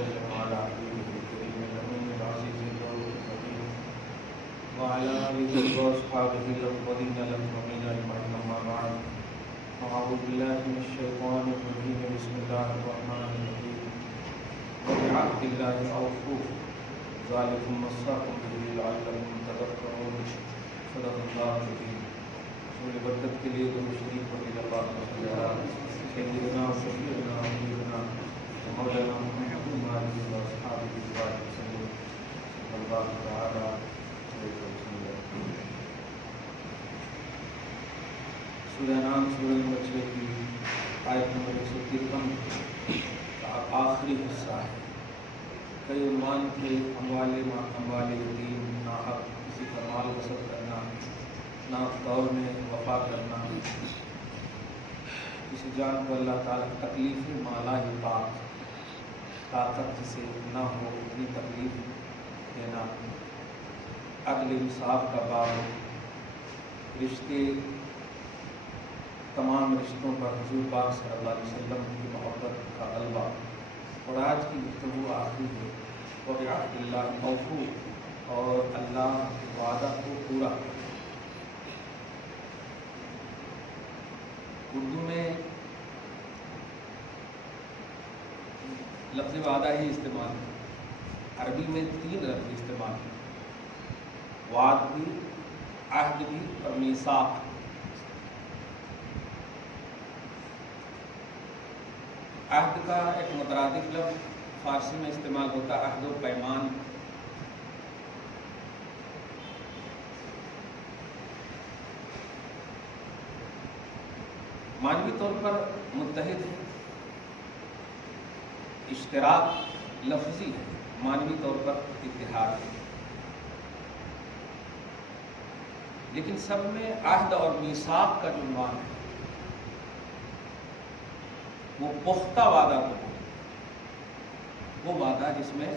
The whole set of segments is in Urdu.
وسلم على حبيبه الكريم الأمين العزيز الرؤوف الرحيم وعلى آله وأصحابه الأفضلين الأكرمين أجمعين أما بعد أعوذ بالله من الشيطان الرجيم بسم الله الرحمن الرحيم وبعهد الله أوفوا ذلكم وصاكم به لعلكم تذكرون صدق الله العظيم. سورہ برکت کے لیے جو شریف وحید اللہ سیدنا و شفیعنا و حبیبنا مولانا محمد وآلہ وأصحابہ وسلم صلی اللہ تعالی علیہ وسلم. سورہ نام سورہ بچے کی آیت نمبر 153 کا آخری حصہ ہے. کئی عنوان تھے: اموال یتیم، ناحق کسی کا مال غصب کرنا، ناک دور میں وفا کرنا، کسی جان کو اللہ تعالیٰ تکلیف مالا ہی پاک، طاقت جسے نہ ہو اتنی تکلیف دینا، عدل انصاف کا باب، رشتے، تمام رشتوں پر حضور پاک صلی اللہ علیہ وسلم کی محبت کا غلبہ. اور آج کی گفتگو آخری ہے وبعہد اللہ اوفوا، اور اللہ کے وعدہ کو پورا کریں. اردو میں لفظ وعدہ ہی استعمال ہے، عربی میں 3 لفظ استعمال ہیں: وعد بھی، عہد بھی اور میثاق. عہد کا ایک مترادف لفظ فارسی میں استعمال ہوتا ہے عہد و پیمان. معنوی طور پر متحد ہے، اشتراک لفظی ہے، معنوی طور پر اتحاد ہے. لیکن سب میں عہد اور میثاق کا جو عنوان ہے وہ پختہ وعدہ کو ہے، وہ وعدہ جس میں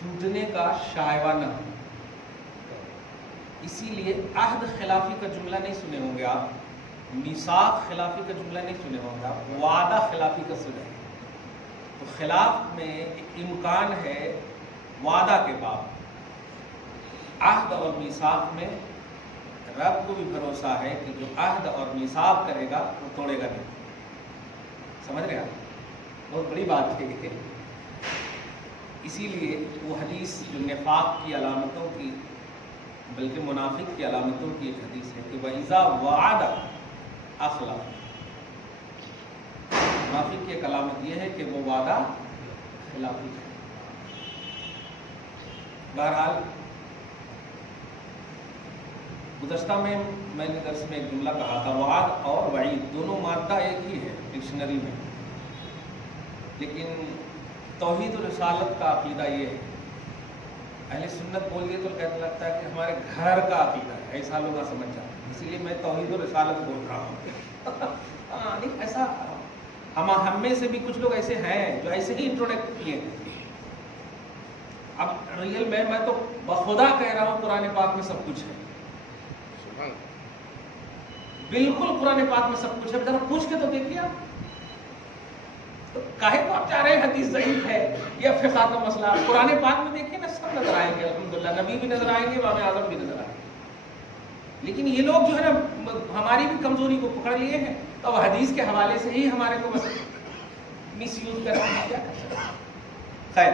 ٹوٹنے کا شائبہ نہ ہو. اسی لیے عہد خلافی کا جملہ نہیں سنے ہوں گے آپ، میثاق خلافی کا جملہ نہیں سنے ہوں گے آپ، وعدہ خلافی کا سنے. تو خلاف میں ایک امکان ہے وعدہ کے باب. عہد اور میثاق میں رب کو بھی بھروسہ ہے کہ جو عہد اور میثاق کرے گا وہ توڑے گا نہیں. سمجھ رہے آپ؟ بہت بڑی بات ہے یہ. اسی لیے وہ حدیث جو نفاق کی علامتوں کی، بلکہ منافق کی علامتوں کی ایک حدیث ہے کہ وَإِذَا وَعَدَ أَخْلَفَ. منافق کی ایک علامت یہ ہے کہ وہ وعدہ خلافی ہے. بہرحال گزشتہ میں نے درس میں ایک جملہ کہا تھا، وعد اور وعید دونوں مادہ ایک ہی ہے ڈکشنری میں، لیکن توحید و رسالت کا عقیدہ یہ ہے. اہل سنت بولیے تو کہنے لگتا ہے کہ ہمارے گھر کا عقیدہ ہے، ایسا لوگ نہ سمجھ جاتے. اسی لیے میں توحید و رسالت بول رہا ہوں. نہیں ایسا، ہم میں سے بھی کچھ لوگ ایسے ہیں جو ایسے ہی انٹروڈکٹ کیے ہیں. اب ریئل میں تو بخدا کہہ رہا ہوں قرآن پاک میں سب کچھ ہے، بالکل قرآن پاک میں سب کچھ ہے. ذرا پوچھ کے تو دیکھیے آپ. تو کاہے کو آپ چاہ رہے ہیں حدیث ضعیف ہے یا فقہ کا مسئلہ؟ قرآن پاک میں دیکھیے نا، سب نظر آئیں گے الحمدللہ. نبی بھی نظر آئیں گے، امام اعظم بھی نظر آئیں گے. لیکن یہ لوگ جو ہے نا ہماری بھی کمزوری کو پکڑ لیے ہیں، تو اب حدیث کے حوالے سے ہی ہمارے کو بس مس یوز کر رہے ہیں. کیا کر سکتے ہیں؟ خیر،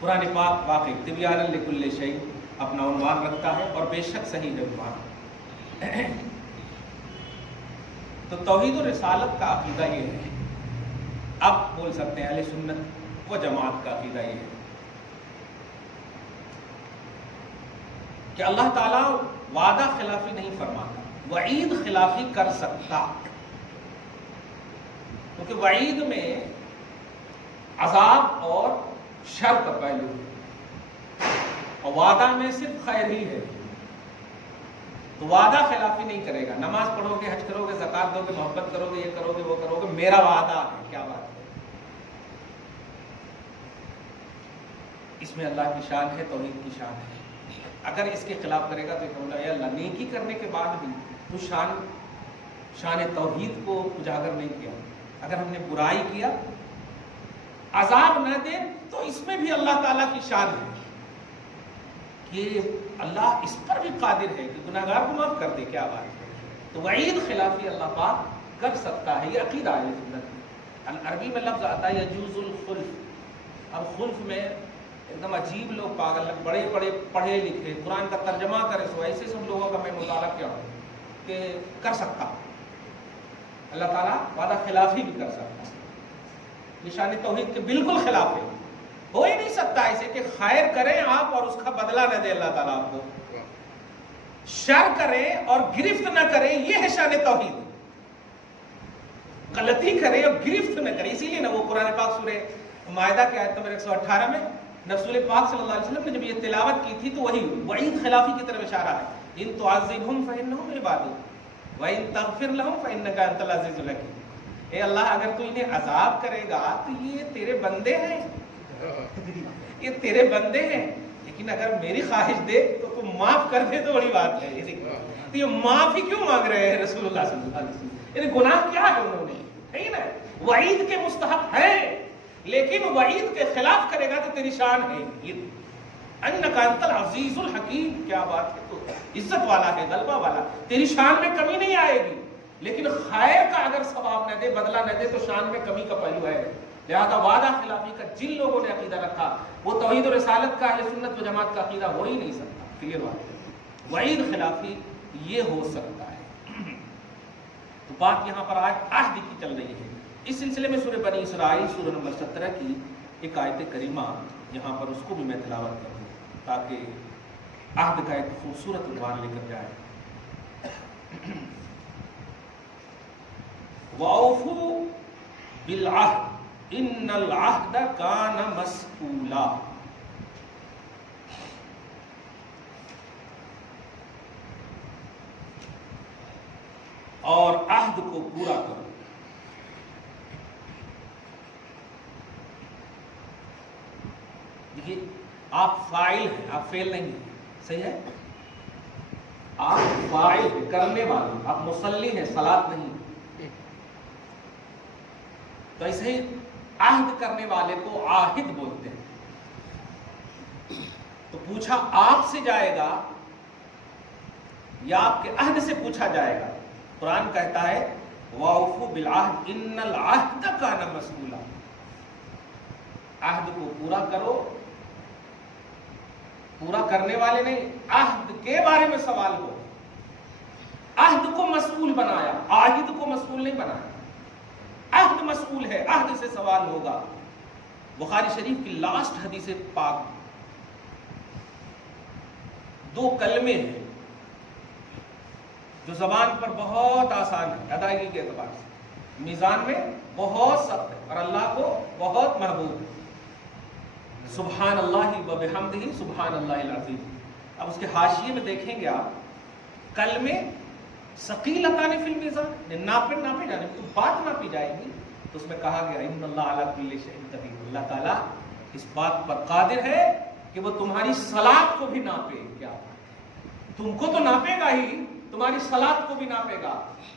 قرآن پاک واقعی تبیانا لکل شیء اپنا عنوان رکھتا ہے، اور بے شک صحیح ہے عنوان. تو توحید و رسالت کا عقیدہ یہ ہے. اب بول سکتے ہیں اہل سنت و جماعت کا عقیدہ یہ ہے کہ اللہ تعالیٰ وعدہ خلافی نہیں فرماتا، وعید خلافی کر سکتا. کیونکہ وعید میں عذاب اور شر کا پہلو ہے، اور وعدہ میں صرف خیر ہی ہے. تو وعدہ خلافی نہیں کرے گا. نماز پڑھو گے، حج کرو گے، زکات دو گے، محبت کرو گے، یہ کرو گے، وہ کرو گے، میرا وعدہ ہے. کیا بات ہے؟ اس میں اللہ کی شان ہے، توحید کی شان ہے. اگر اس کے خلاف کرے گا تو کہوں گا اے اللہ، نیکی کرنے کے بعد بھی تو شان توحید کو اجاگر نہیں کیا. اگر ہم نے برائی کیا، عذاب نہ دے تو اس میں بھی اللہ تعالیٰ کی شان ہے کہ اللہ اس پر بھی قادر ہے کہ گناہگار کو معاف کر دے. کیا بات ہے. تو وعید خلافی اللہ پاک کر سکتا ہے. یہ عقیدہ ہے سنت. عربی میں لفظ آتا ہے یجوز الخلف. اب خلف میں ایک دم عجیب لوگ پاگل بڑے بڑے پڑھے لکھے قرآن کا ترجمہ کرے سو ایسے سب لوگوں کا میں مطالعہ کیا ہوں کہ کر سکتا اللہ تعالیٰ وعدہ خلافی بھی کر سکتا. نشان توحید کے بالکل خلاف ہے. ہو ہی نہیں سکتا ایسے کہ خیر کریں آپ اور اس کا بدلہ نہ دے اللہ تعالیٰ آپ کو. شر کریں اور گرفت نہ کریں یہ ہے شان توحید. غلطی کریں اور گرفت نہ کریں. اسی لیے نا وہ قرآن پاک سورہ مائدہ کی آیت نمبر 118 میں رسول پاک صلی اللہ علیہ وسلم نے جب یہ تلاوت کی تھی تو وہی وعید خلافی کی طرف اشارہ ہے. ان تعذبہم فانہم عبادک وان تغفر لہم فانک انت العزیز الحکیم. اے اللہ اگر تو انہیں عذاب کرے گا تو یہ تیرے بندے ہیں یہ تیرے بندے ہیں لیکن اگر میری خواہش دے تو تم معاف کر دے تو بڑی بات ہے. تو یہ معافی کیوں مانگ رہے ہیں رسول اللہ صلی اللہ علیہ وسلم. یعنی گناہ کیا ہے انہوں نے ہے نا وعید کے مستحق ہے لیکن وعید کے خلاف کرے گا تو تیری شان ہے انک انت العزیز الحکیم. کیا بات ہے. تو عزت والا ہے غلبہ والا. تیری شان میں کمی نہیں آئے گی لیکن خیر کا اگر ثواب نہ دے بدلہ نہ دے تو شان میں کمی کا پہلو ہے. لہذا وعدہ خلافی کا جن لوگوں نے عقیدہ رکھا وہ توحید و رسالت کا اہل سنت و جماعت کا عقیدہ ہو ہی نہیں سکتا. کلیئر بات ہے. وعید خلافی یہ ہو سکتا ہے. تو بات یہاں پر آج عہد کی چل رہی ہے. اس سلسلے میں سورہ بنی اسرائیل سورہ نمبر 17 کی ایک آیت کریمہ یہاں پر اس کو بھی میں تلاوت کروں تاکہ عہد کا ایک خوبصورت عنوان لے کر جائے. وَأَوْفُوا بِالْعَهْدِ إِنَّ الْعَهْدَ كَانَ مَسْئُولًا. اور عہد کو پورا کرو. دیکھیے آپ فاعل ہیں آپ فعل نہیں ہیں. صحیح ہے. آپ فاعل ہیں کرنے والے. آپ مصلی ہیں صلاۃ نہیں. تو ایسے ہی عہد کرنے والے کو عاہد بولتے ہیں. تو پوچھا آپ سے جائے گا یا آپ کے عہد سے پوچھا جائے گا. قرآن کہتا ہے وَأَوْفُوا بِالْعَهْدِ إِنَّ الْعَهْدَ كَانَ مَسْئُولًا. عہد کو پورا کرو. پورا کرنے والے نہیں عہد کے بارے میں سوال ہو. عہد کو مسئول بنایا عاہد کو مسئول نہیں بنایا. عہد مسئول ہے عہد سے سوال ہوگا. بخاری شریف کی لاسٹ حدیث پاک 2 کلمے ہیں جو زبان پر بہت آسان ہے ادائیگی کے اعتبار سے. میزان میں بہت سخت ہے اور اللہ کو بہت محبوب ہے. سبحان اللہ و بحمدہ سبحان اللہ العظیم. اب اس کے حاشیے میں دیکھیں گے آپ کلمے ثقیلتان فی المیزان ناپے جانے تو بات ناپی جائے گی. تو اس میں کہا گیا ان اللہ علی کل شیء قدیر. اللہ تعالیٰ اس بات پر قادر ہے کہ وہ تمہاری صلاۃ کو بھی ناپے. کیا تم کو تو ناپے گا ہی تمہاری صلاۃ کو بھی ناپے گا.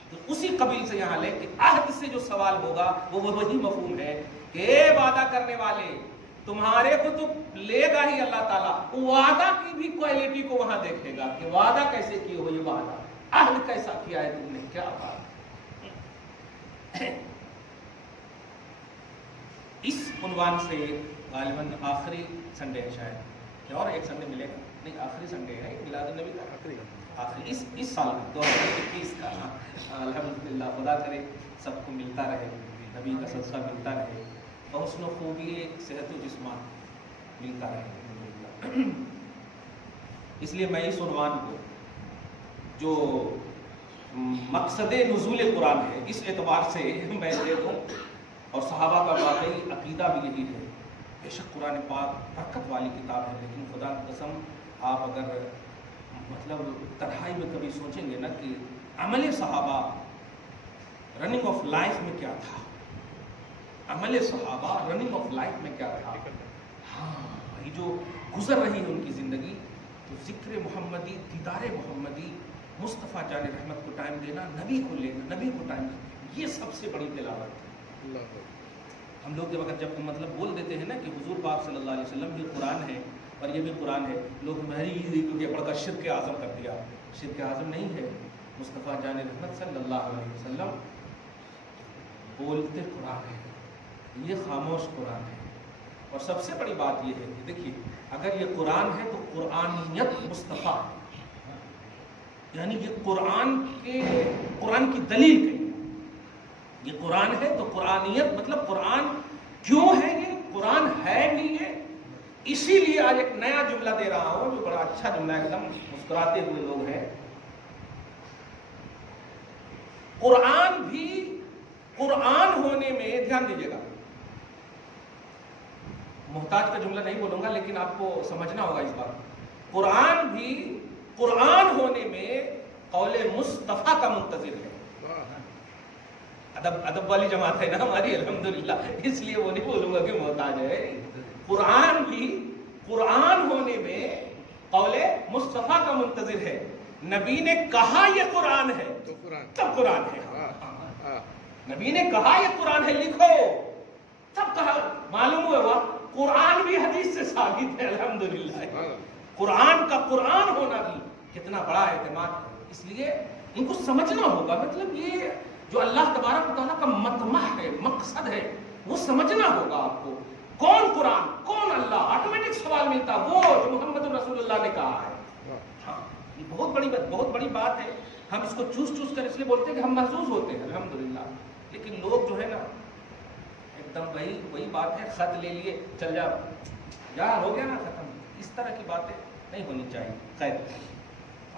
تو اسی قبیل سے یہاں لے کہ عہد سے جو سوال ہوگا وہ وہی مفہوم ہے کہ وعدہ کرنے والے تمہارے کو تو لے گا ہی اللہ تعالیٰ. وعدہ کی بھی کوالٹی کو وہاں دیکھے گا کہ وعدہ کیسے کیے ہو. یہ وعدہ عہد کیسا کیا ہے تم نے. کیا بات. اس عنوان سے غالباً آخری سنڈے ہے شاید کہ اور ایک سنڈے ملے گا نہیں آخری سنڈے ہے میلاد النبی کا آخری اس سال 2021 کا. الحمدللہ خدا کرے سب کو ملتا رہے نبی کا صدقہ ملتا رہے حسن و خوبی صحت و جسمانی ملتا رہے. اس لیے میں اس عنوان کو جو مقصد نزول قرآن ہے اس اعتبار سے میں دے دوں. اور صحابہ کا واقعی عقیدہ بھی یہی ہے. بے شک قرآن پاک برکت والی کتاب ہے لیکن خدا کی قسم آپ اگر مطلب تنہائی میں کبھی سوچیں گے نا کہ عمل صحابہ رننگ آف لائف میں کیا تھا. عمل صحابہ رننگ آف لائف میں کیا تھا. ہاں یہ جو گزر رہی ہے ان کی زندگی تو ذکر محمدی دیدار محمدی مصطفیٰ جان رحمت کو ٹائم دینا نبی کو لینا نبی کو ٹائم دینا یہ سب سے بڑی تلاوت ہے. ہم لوگ جب مطلب بول دیتے ہیں نا کہ حضور پاک صلی اللہ علیہ وسلم بھی قرآن ہے اور یہ بھی قرآن ہے، لوگ کیونکہ بڑھ کر شرک اعظم کر دیا. شرک اعظم نہیں ہے. مصطفیٰ جان رحمت صلی اللہ علیہ وسلم بولتے قرآن ہے، یہ خاموش قرآن ہے. اور سب سے بڑی بات یہ ہے کہ دیکھیے اگر یہ قرآن ہے تو قرآنیت مصطفیٰ ہے، یعنی یہ قرآن کی دلیل ہے. یہ قرآن ہے تو قرآنیت مطلب قرآن کیوں ہے، یہ قرآن ہے نہیں ہے. اسی لیے آج ایک نیا جملہ دے رہا ہوں جو بڑا اچھا جملہ ہے، ایک دم مسکراتے ہوئے لوگ ہیں. قرآن بھی قرآن ہونے میں، دھیان دیجیے گا، محتاج کا جملہ نہیں بولوں گا لیکن آپ کو سمجھنا ہوگا اس بات. قرآن بھی قرآن ہونے میں قول مصطفیٰ کا منتظر ہے. ادب والی جماعت ہے نا ہماری الحمدللہ، اس لیے وہ نہیں بولوں گا کہ محتاج ہے. قرآن بھی قرآن ہونے میں قول مصطفیٰ کا منتظر ہے. نبی نے کہا یہ قرآن ہے تب قرآن ہے. نبی نے کہا یہ قرآن ہے لکھو تب کہا. معلوم ہوا قرآن بھی حدیث سے ثابت ہے الحمدللہ. قرآن کا قرآن ہونا بھی کتنا بڑا اعتماد ہے. اس لیے ان کو سمجھنا ہوگا، مطلب یہ جو اللہ تبارک و تعالیٰ کا مطمح ہے، مقصد ہے، وہ سمجھنا ہوگا آپ کو. کون قرآن، کون اللہ، آٹومیٹک سوال ملتا وہ جو محمد رسول اللہ نے کہا ہے. ہاں یہ بہت بڑی بات ہے. ہم اس کو چوس کر اس لیے بولتے ہیں کہ ہم محظوظ ہوتے ہیں الحمدللہ. لیکن لوگ جو ہے نا ایک دم وہی بات ہے، خط لے لیے چل جا ہو گیا نا ختم. اس طرح کی باتیں نہیں ہونی چاہیے. خیر،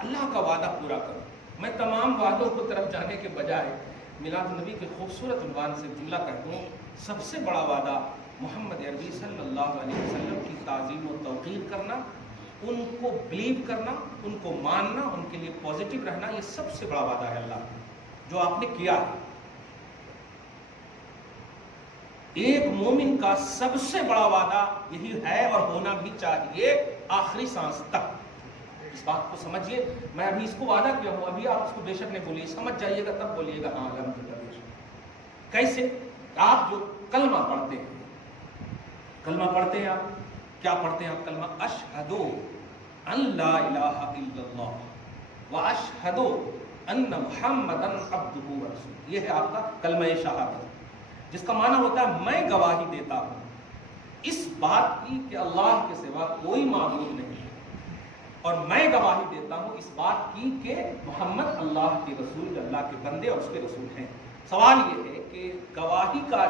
اللہ کا وعدہ پورا کرو. میں تمام وعدوں کو طرف جانے کے بجائے میلاد النبی کے خوبصورت عنوان سے جملہ کہتا ہوں. سب سے بڑا وعدہ محمد عربی صلی اللہ علیہ وسلم کی تعظیم و توقیر کرنا، ان کو بلیو کرنا، ان کو ماننا، ان کے لیے پازیٹیو رہنا. یہ سب سے بڑا وعدہ ہے اللہ جو آپ نے کیا ہے. ایک مومن کا سب سے بڑا وعدہ یہی ہے اور ہونا بھی چاہیے آخری سانس تک. اس بات کو سمجھیے. میں ابھی اس کو وعدہ کیا ہوں، ابھی آپ اس کو بے شک نہیں بولیے، سمجھ جائیے گا تب بولیے گا ہاں الحمدللہ. کیسے؟ آپ جو کلمہ پڑھتے ہیں، آپ کیا پڑھتے ہیں؟ آپ کلمہ اشہد ان لا الہ الا اللہ و اشہد ان محمدا عبدہ ورسولہ. یہ ہے آپ کا کلمہ شہادت، جس کا معنی ہوتا ہے میں گواہی دیتا ہوں اس بات کی کہ اللہ کے سوا کوئی معبود نہیں ہے، اور میں گواہی دیتا ہوں اس بات کی کہ محمد اللہ کے رسول، اللہ کے بندے اور اس کے رسول ہیں. سوال یہ ہے کہ گواہی کا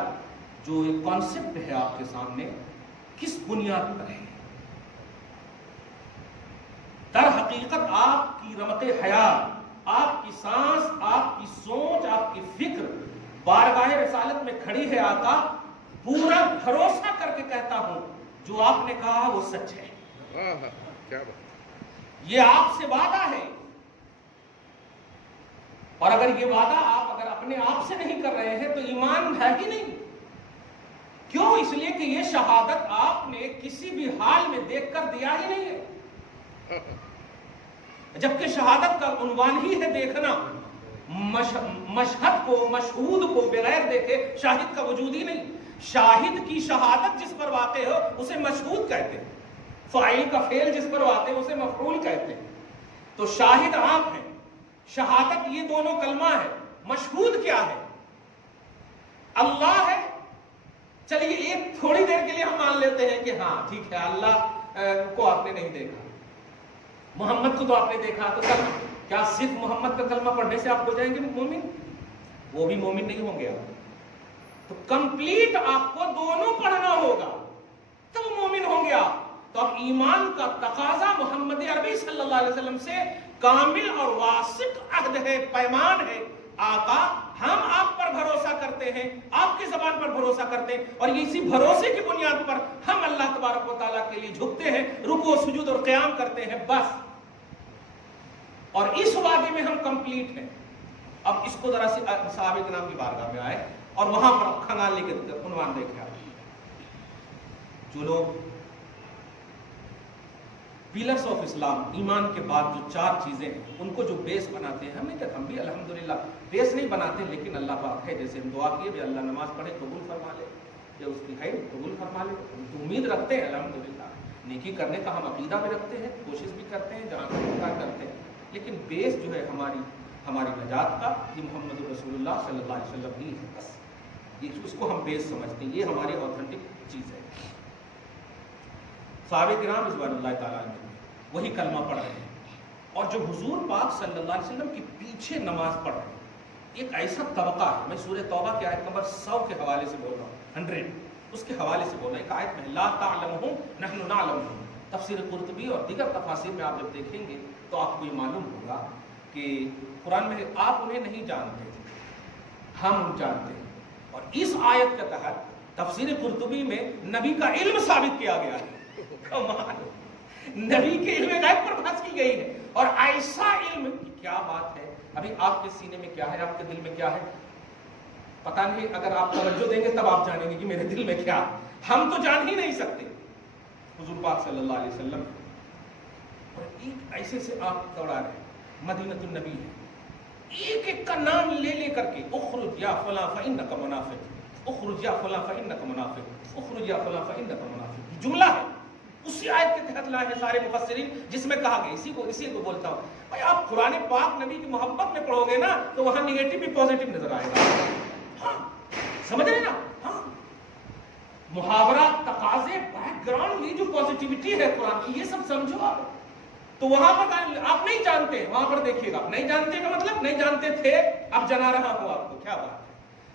جو ایک کانسیپٹ ہے آپ کے سامنے کس بنیاد پر ہے؟ در حقیقت آپ کی رمق حیات، آپ کی سانس، آپ کی سوچ، آپ کی فکر بارگاہ رسالت میں کھڑی ہے. آقا پورا بھروسہ کر کے کہتا ہوں جو آپ نے کہا وہ سچ ہے. یہ آپ سے وعدہ ہے، اور اگر یہ وعدہ آپ اگر اپنے آپ سے نہیں کر رہے ہیں تو ایمان ہے ہی نہیں. کیوں؟ اس لیے کہ یہ شہادت آپ نے کسی بھی حال میں دیکھ کر دیا ہی نہیں ہے، جبکہ شہادت کا عنوان ہی ہے دیکھنا. مشہد کو، مشہود کو بغیر دیکھے شاہد کا وجود ہی نہیں. شاہد کی شہادت جس پر واقع ہو اسے مشہود کہتے ہیں، فاعل کا فعل جس پر واقع ہو اسے مفعول کہتے ہیں. تو شاہد آپ ہیں، شہادت یہ دونوں کلمہ ہے. مشہود کیا ہے؟ اللہ ہے. چلیے ایک تھوڑی دیر کے لیے ہم مان لیتے ہیں کہ ہاں ٹھیک ہے اللہ کو آپ نے نہیں دیکھا، محمد کو تو آپ نے دیکھا. تو کیا صرف محمد کا کلمہ پڑھنے سے آپ ہو جائیں گے مومن؟ وہ بھی مومن نہیں ہوں گے آپ. تو کمپلیٹ آپ کو دونوں پڑھنا ہوگا تب مومن ہوں گے آپ. تو اب ایمان کا تقاضا محمد عربی صلی اللہ علیہ وسلم سے کامل اور واثق عہد ہے، پیمان ہے. آقا ہم آپ پر بھروسہ کرتے ہیں، آپ کی زبان پر بھروسہ کرتے ہیں، اور اسی بھروسے کی بنیاد پر ہم اللہ تبارک و تعالیٰ کے لیے جھکتے ہیں، رکوع سجود اور قیام کرتے ہیں بس. اور اس وعدے میں ہم کمپلیٹ ہیں. اب اس کو ذرا سی صحابہ کرام کی بارگاہ میں آئے اور وہاں پر کھنگال لے کے عنوان دیکھے. جو لوگ پیلرز آف اسلام، ایمان کے بعد جو 4 چیزیں ہیں ان کو جو بیس بناتے ہیں، ہم بھی الحمدللہ بیس نہیں بناتے، لیکن اللہ پاک ہے جیسے ہم دعا کیے بھی اللہ نماز پڑھے قبول فرما لے. کہ اس کی ہے قبول فرما لے. تو امید رکھتے ہیں الحمدللہ, نیکی کرنے کا ہم عقیدہ بھی رکھتے ہیں, کوشش بھی کرتے ہیں, جہاں کا کرتے ہیں, لیکن بیس جو ہے ہماری نجات کا یہ محمد رسول اللہ صلی اللہ علیہ وسلم ہی ہے. بس اس کو ہم بیس سمجھتے ہیں, یہ ہماری اوتھینٹک چیز ہے. صحابہ کرام رضوان اللہ تعالیٰ عنہ وہی کلمہ پڑھ رہے ہیں, اور جو حضور پاک صلی اللہ علیہ وسلم کے پیچھے نماز پڑھ رہے ہیں, ایک ایسا طبقہ ہے, میں سورہ توبہ کی آیت نمبر 100 کے حوالے سے بول رہا ہوں, 100 اس کے حوالے سے بول رہا ہوں. ایک آیت میں لا تعلمہم نحن نعلمہم, تفسیر قرطبی اور دیگر تفاسیر میں آپ جب دیکھیں گے تو آپ کو یہ معلوم ہوگا کہ قرآن میں آپ انہیں نہیں جانتے تھے, ہم ان جانتے ہیں. اور اس آیت کے تحت تفسیر قرطبی میں نبی کا علم ثابت کیا گیا ہے. نبی کے علم غیب پر بحث کی گئی ہے, اور ایسا علم کی کیا بات ہے. ابھی آپ کے سینے میں کیا ہے, آپ کے دل میں کیا ہے پتہ نہیں, اگر آپ توجہ دیں گے تب آپ جانیں گے کہ میرے دل میں کیا ہے. ہم تو جان ہی نہیں سکتے. حضور پاک صلی اللہ علیہ وسلم اور ایک ایسے سے آپ دوڑا رہے ہیں, مدینۃ النبی ہے, ایک ایک کا نام لے لے کر کے اخرج یا فلاں فإنک منافق, اخرج یا فلاں فإنک منافق, اخرج یا فلاں فإنک منافق, جملہ ہے اسی آیت کے تحت لائے ہیں سارے مفسرین, جس میں کہا گیا اسی کو بولتا ہوں. بھائی آپ قرآن پاک نبی کی محبت میں پڑھو گے نا تو وہاں نیگیٹو بھی پازیٹو نظر آئے گا. ہاں سمجھ رہے نا, ہاں محاورہ, تقاضے, بیک گراؤنڈ, یہ جو پازیٹیوٹی ہے قرآن کی, یہ سب سمجھو آپ. تو وہاں پر آپ نہیں جانتے, وہاں پر دیکھیے گا, نہیں جانتے کا مطلب نہیں جانتے تھے, اب جنا رہا ہوں آپ کو. کیا بات ہے.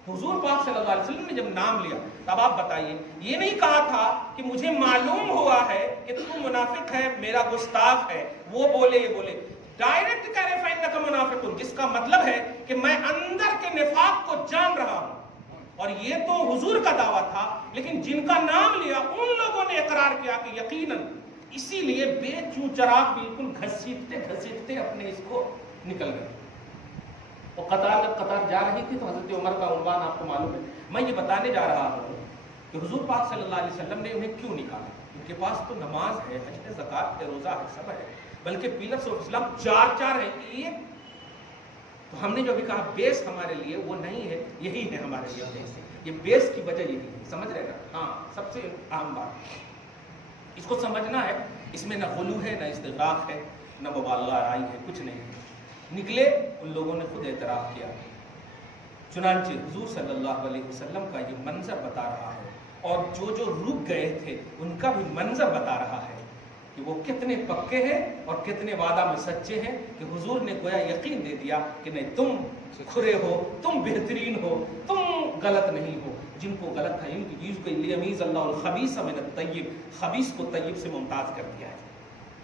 حضور پاک صلی اللہ علیہ وسلم نے جب نام لیا تب آپ بتائیے, یہ نہیں کہا تھا کہ مجھے معلوم ہوا ہے کہ تو منافق ہے, میرا گستاخ ہے, وہ بولے یہ بولے. ڈائریکٹ کہہ رہے فإنک منافق, جس کا مطلب ہے کہ میں اندر کے نفاق کو جان رہا ہوں. اور یہ تو حضور کا دعویٰ تھا, لیکن جن کا نام لیا ان لوگوں نے اقرار کیا کہ یقیناً, اسی لیے بے چوں چراغ بالکل گھسیٹتے اپنے اس کو نکل گئے. وہ قطار جا رہی تھی تو حضرت عمر کا عنوان آپ کو معلوم ہے. میں یہ بتانے جا رہا ہوں کہ حضور پاک صلی اللہ علیہ وسلم نے انہیں کیوں نکالا. ان کے پاس تو نماز ہے, حج ہے, زکوٰۃ ہے, روزہ ہے, سب ہے, بلکہ پیلرز آف اسلام 4 ہیں. تو ہم نے جو بھی کہا بیس ہمارے لیے وہ نہیں ہے, یہی ہے ہمارے لیے بیس. یہ بیس کی وجہ یہی ہے, سمجھ رہے نا. ہاں سب سے اہم بات اس کو سمجھنا ہے, اس میں نہ غلو ہے, نہ استغراق ہے, نہ مبالغہ آرائی ہے, کچھ نہیں ہے. نکلے ان لوگوں نے خود اعتراف کیا. چنانچہ حضور صلی اللہ علیہ وسلم کا یہ منظر بتا رہا ہے, اور جو رک گئے تھے ان کا بھی منظر بتا رہا ہے کہ وہ کتنے پکے ہیں اور کتنے وعدہ میں سچے ہیں, کہ حضور نے گویا یقین دے دیا کہ نہیں تم کھرے ہو, تم بہترین ہو, تم غلط نہیں ہو. جن کو غلط ہے ان کی چیز کو لیمیز اللہ الخبیث من الطیب, خبیث کو طیب سے ممتاز کر دیا ہے,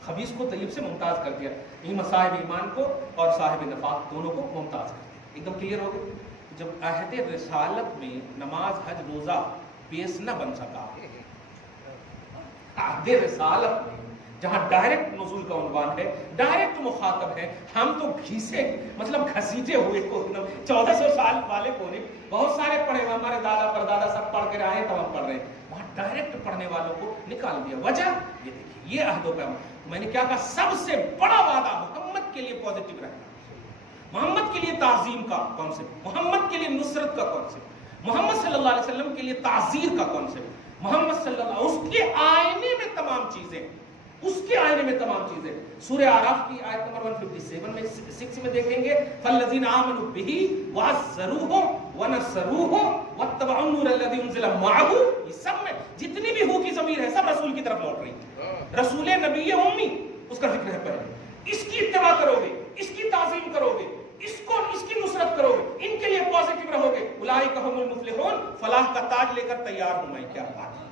خبیث کو طیب سے ممتاز کر دیا. یہ صاحب ایمان کو اور صاحب نفاق دونوں کو ممتاز کر دیا. ایک دم کلیئر ہو گئے. جب عہد رسالت میں نماز, حج, روزہ بیس نہ بن سکا, عہد رسالت میں جہاں ڈائریکٹ نزول کا عنوان ہے, ڈائریکٹ مخاطب ہے, ہم تو گھیسے مطلب گھسیٹے ہوئے کو 1400 سال والے کو نہیں, بہت سارے پڑھے ہوئے, ہمارے دادا پردادا سب پڑھ کے آئے تو ہم پڑھ رہے ہیں, وہاں ڈائریکٹ پڑھنے والوں کو نکال دیا. وجہ یہ دیکھیے, یہ عہد و پیمان. میں نے کیا کہا, سب سے بڑا وعدہ محمد کے لیے پازیٹو رہنا, محمد کے لیے تعظیم کا کانسیپٹ, محمد کے لیے نصرت کا کانسیپٹ, محمد صلی اللہ علیہ وسلم کے لیے تعزیر کا کانسیپٹ, محمد صلی اللہ اس کے آئینے میں تمام چیزیں, اس کے آئینے میں تمام چیزیں. سورہ اعراف کی آیت نمبر 157 میں 6 میں دیکھیں گے, فالذین آمنوا بہ وعزروہ ونصروہ واتبعوا النور الذی انزل معہ. یہ سب میں جتنی بھی ہو کی ضمیر ہے سب رسول کی طرف لوٹ رہی ہے. رسول نبی امی اس کا ذکر ہے پہلے. اس کی اتباع کرو گے, اس کی تعظیم کرو گے, اس کی نصرت کرو گے, ان کے لیے پازیٹو رہو گے. اولئک هم المفلحون, فلاح کا تاج لے کر تیار ہوں میں. کیا بات ہے,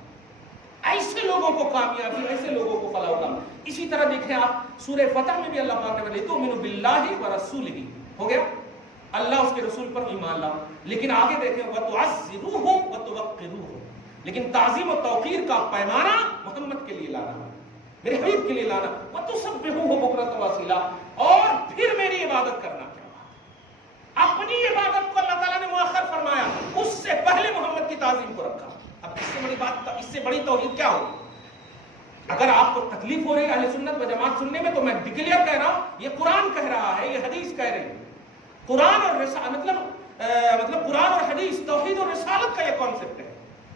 ایسے لوگوں کو کامیابی, ایسے لوگوں کو فلاح ہوگا. اسی طرح دیکھیں آپ سورہ فتح میں بھی اللہ پاک نے بتایا تؤمنوا باللہ ورسولہ, ہو گیا اللہ اس کے رسول پر ایمان لاؤ. لیکن آگے دیکھیں وتعزروہ وتوقروہ, لیکن تعظیم و توقیر کا پیمانہ محمد کے لیے لانا, میرے حبیب کے لیے لانا. وتسبحوہ بکرۃ واصیلا, اور پھر میری عبادت کرنا. کیا اپنی عبادت کو اللہ تعالیٰ نے مؤخر فرمایا, اس سے پہلے محمد کی تعظیم کو رکھا. اب اس سے بڑی بات, اس سے بڑی توحید کیا ہوگی؟ اگر آپ کو تکلیف ہو رہی ہے اہل سنت و جماعت سننے میں تو میں ڈکلیئر کہہ رہا ہوں, یہ قرآن کہہ رہا ہے, یہ حدیث کہہ رہی ہے. قرآن اور مطلب قرآن اور حدیث, توحید اور رسالت کا یہ کانسیپٹ ہے.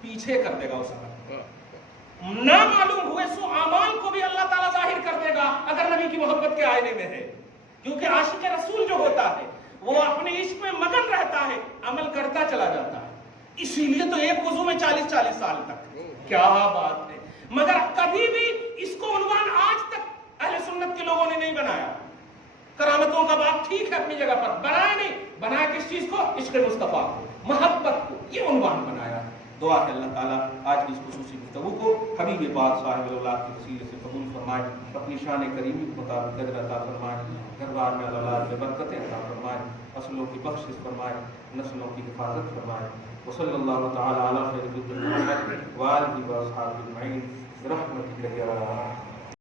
پیچھے کر دے گا اس عمل نہ معلوم ہوئے سو اعمال کو بھی اللہ تعالیٰ ظاہر کر دے گا اگر نبی کی محبت کے آئینے میں ہے. کیونکہ عاشق رسول جو ہوتا ہے وہ اپنے عشق میں مگن رہتا ہے, عمل کرتا چلا جاتا ہے. اسی لیے تو ایک وضو میں 40 سال تک, کیا بات ہے. مگر کبھی بھی اس کو عنوان آج تک اہل سنت کے لوگوں نے نہیں بنایا. کرامتوں کا بات ٹھیک ہے اپنی جگہ پر, بنایا نہیں, بنایا کس چیز کو؟ عشق مصطفیٰ کو, محبت کو, یہ عنوان بنایا. دعا ہے اللہ تعالیٰ آج کی اس خصوصی گفتگو کو حبیب پاک صاحب اللہ کے وسیلے سے قبول فرمائے, اپنی شان کریمی کے مطابق اجر عطا فرمائے, گھر بار میں اولاد میں برکتیں عطا فرمائے, فصلوں کی بخشش فرمائے, نسلوں کی حفاظت فرمائے. وصلی اللہ تعالیٰ علی خیر خلق محمد وآلہ وصحبہ اجمعین برحمتک یا